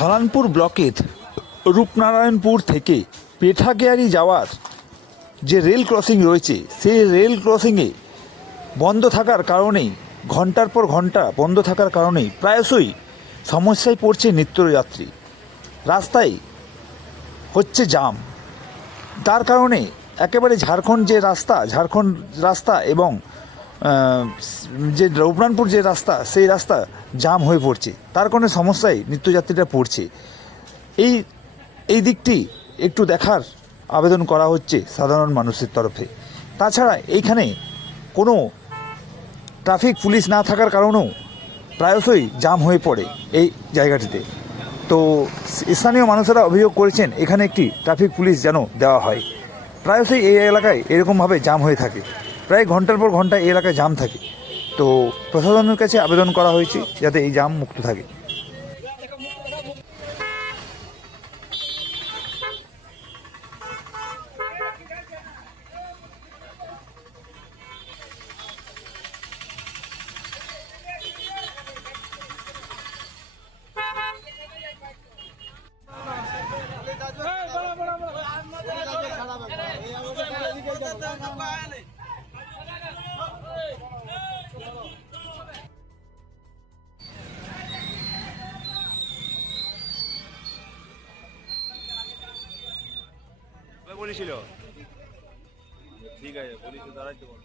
সালানপুর ব্লকের রূপনারায়ণপুর থেকে পেঠাগেয়ারি যাওয়ার যে রেল ক্রসিং রয়েছে, সেই রেল ক্রসিংয়ে বন্ধ থাকার কারণেই, ঘন্টার পর ঘন্টা বন্ধ থাকার কারণেই প্রায়শই সমস্যায় পড়ছে নিত্যযাত্রী। রাস্তায় হচ্ছে জাম। তার কারণে একেবারে ঝাড়খণ্ড রাস্তা এবং যে রঘুনাথপুর যে রাস্তা, সেই রাস্তা জাম হয়ে পড়ছে। তার কারণে সমস্যায় নিত্যযাত্রীরা পড়ছে। এই দিকটি একটু দেখার আবেদন করা হচ্ছে সাধারণ মানুষের তরফে। তাছাড়া এইখানে কোনো ট্রাফিক পুলিশ না থাকার কারণেও প্রায়শই জাম হয়ে পড়ে এই জায়গাটিতে। তো স্থানীয় মানুষেরা অভিযোগ করেছেন এখানে একটি ট্রাফিক পুলিশ যেন দেওয়া হয়। প্রায়শই এই এলাকায় এরকমভাবে জাম হয়ে থাকে, প্রায় ঘন্টার পর ঘন্টা এই এলাকায় জাম থাকে। তো প্রশাসনের কাছে আবেদন করা হয়েছে যাতে এই জাম মুক্ত থাকে। বলেছিল ঠিক আছে, পুলিশ দাঁড়াইতে পারো।